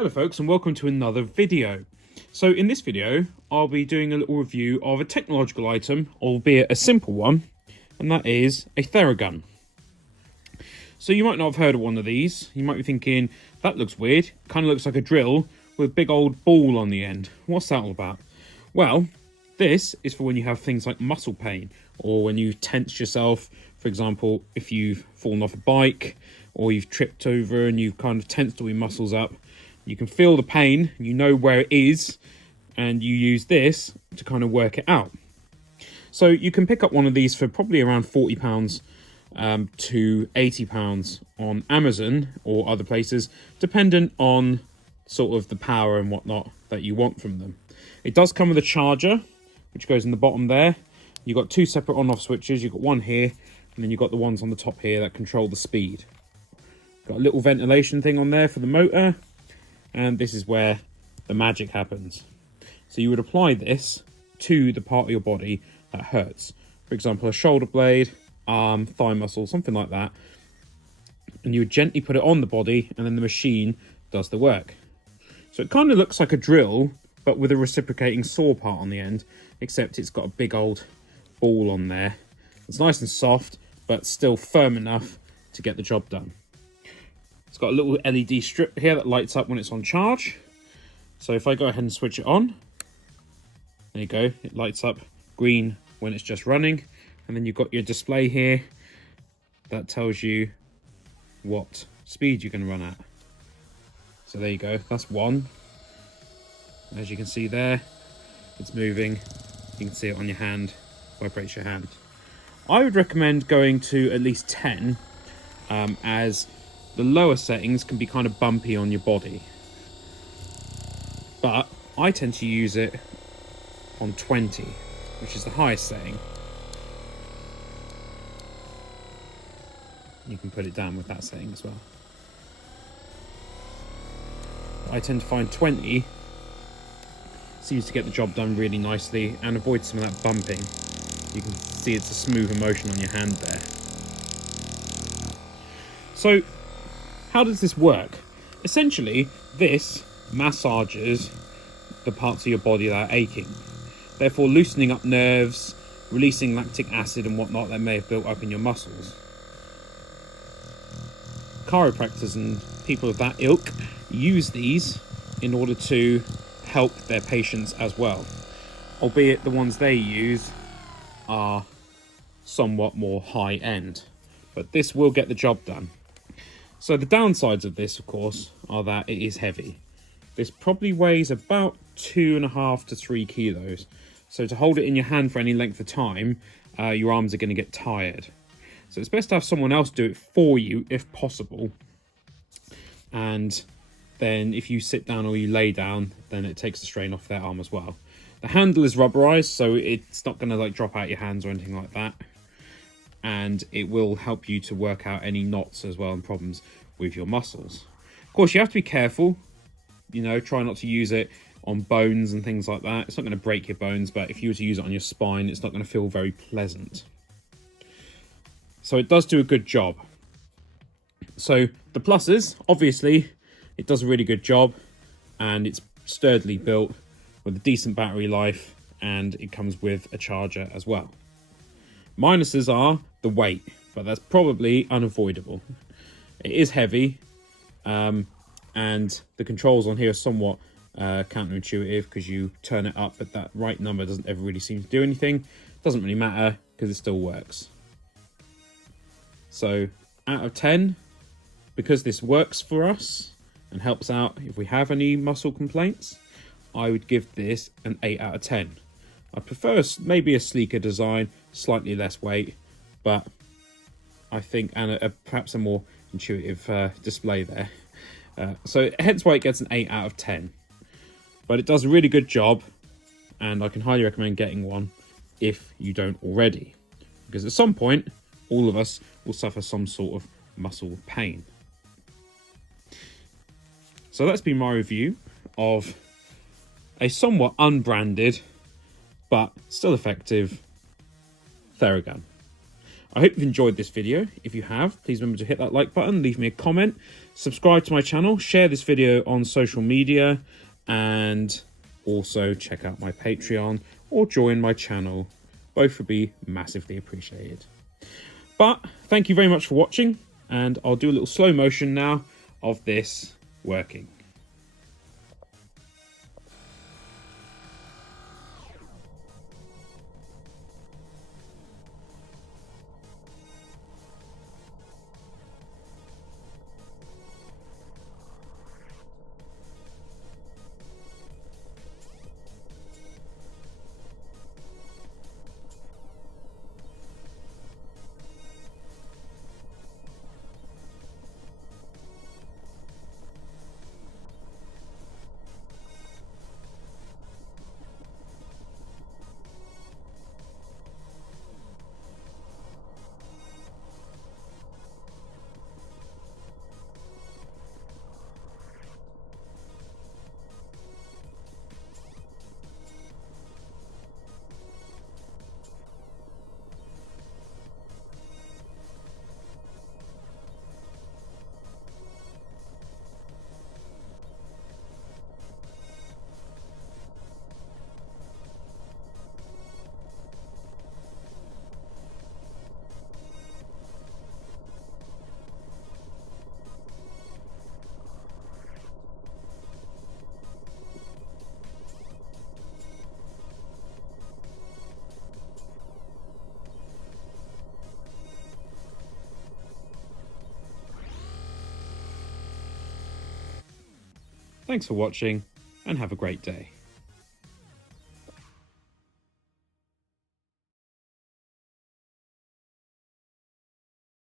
Hello folks, and welcome to another video. So in this video I'll be doing a little review of a technological item, albeit a simple one, and that is a Theragun. So you might not have heard of one of these. You might be thinking, that looks weird, kind of looks like a drill with a big old ball on the end. What's that all about? Well, this is for when you have things like muscle pain, or when you tense yourself. For example, if you've fallen off a bike or you've tripped over and you've kind of tensed all your muscles up, you can feel the pain, you know where it is, and you use this to kind of work it out. So you can pick up one of these for probably around £40 to £80 on Amazon or other places, dependent on sort of the power and whatnot that you want from them. It does come with a charger, which goes in the bottom there. You've got two separate on-off switches. You've got one here, and then you've got the ones on the top here that control the speed. Got a little ventilation thing on there for the motor, and this is where the magic happens. So you would apply this to the part of your body that hurts. For example, a shoulder blade, arm, thigh muscle, something like that. And you would gently put it on the body, and then the machine does the work. So it kind of looks like a drill, but with a reciprocating saw part on the end, except it's got a big old ball on there. It's nice and soft, but still firm enough to get the job done. It's got a little LED strip here that lights up when it's on charge. So if I go ahead and switch it on, there you go, it lights up green when it's just running. And then you've got your display here that tells you what speed you're going to run at. So there you go, that's one. As you can see there, it's moving. You can see it on your hand, vibrates your hand. I would recommend going to at least 10, as the lower settings can be kind of bumpy on your body. But I tend to use it on 20, which is the highest setting. You can put it down with that setting as well. I tend to find 20 seems to get the job done really nicely and avoid some of that bumping. You can see it's a smoother motion on your hand there. So how does this work? Essentially, this massages the parts of your body that are aching, therefore loosening up nerves, releasing lactic acid and whatnot that may have built up in your muscles. Chiropractors and people of that ilk use these in order to help their patients as well, albeit the ones they use are somewhat more high end, but this will get the job done. So the downsides of this, of course, are that it is heavy. This probably weighs about 2.5 to 3 kilos. So to hold it in your hand for any length of time, your arms are going to get tired. So it's best to have someone else do it for you if possible. And then if you sit down or you lay down, then it takes the strain off their arm as well. The handle is rubberized, so it's not going to like drop out your hands or anything like that. And it will help you to work out any knots as well and problems with your muscles. Of course, you have to be careful, you know, try not to use it on bones and things like that. It's not going to break your bones, but if you were to use it on your spine, it's not going to feel very pleasant. So it does do a good job. So the pluses, obviously, it does a really good job and it's sturdily built with a decent battery life, and it comes with a charger as well. Minuses are the weight, but that's probably unavoidable. It is heavy, and the controls on here are somewhat counterintuitive because you turn it up, but that right number doesn't ever really seem to do anything. Doesn't really matter because it still works. So out of 10, because this works for us and helps out if we have any muscle complaints, I would give this an 8 out of 10. I prefer maybe a sleeker design, slightly less weight, but I think, and perhaps a more intuitive display there. So hence why it gets an 8 out of 10. But it does a really good job, and I can highly recommend getting one if you don't already. Because at some point, all of us will suffer some sort of muscle pain. So that's been my review of a somewhat unbranded, but still effective Theragun. I hope you've enjoyed this video. If you have, please remember to hit that like button, leave me a comment, subscribe to my channel, share this video on social media, and also check out my Patreon or join my channel. Both would be massively appreciated. But thank you very much for watching, and I'll do a little slow motion now of this working. Thanks for watching, and have a great day.